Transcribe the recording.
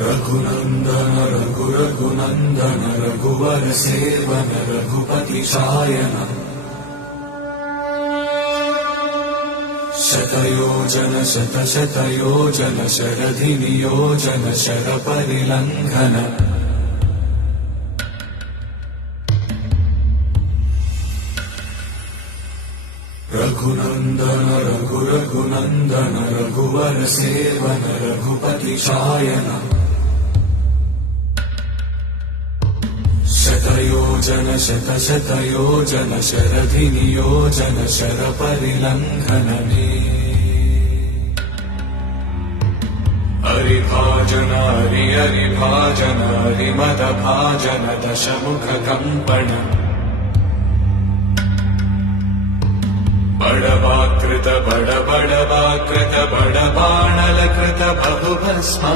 रघुनन्दन रघुनन्दन रघुवर सेवन रघुपति शायन शतयोजन शतशतयोजन शरधि नियोजन शरपरिलङ्घन रघुनन्दन रघुनन्दन रघुवर सेवन रघुपति शायन शतयोजन शतशतयोजन शरधि नियोजन शरपरिलङ्घन हरिभाजन हरिभाजन हरिमदभाजन दशमुख कम्पण बड़वाकृत बड़वाकृत बड़बाणलकृत बहुभस्म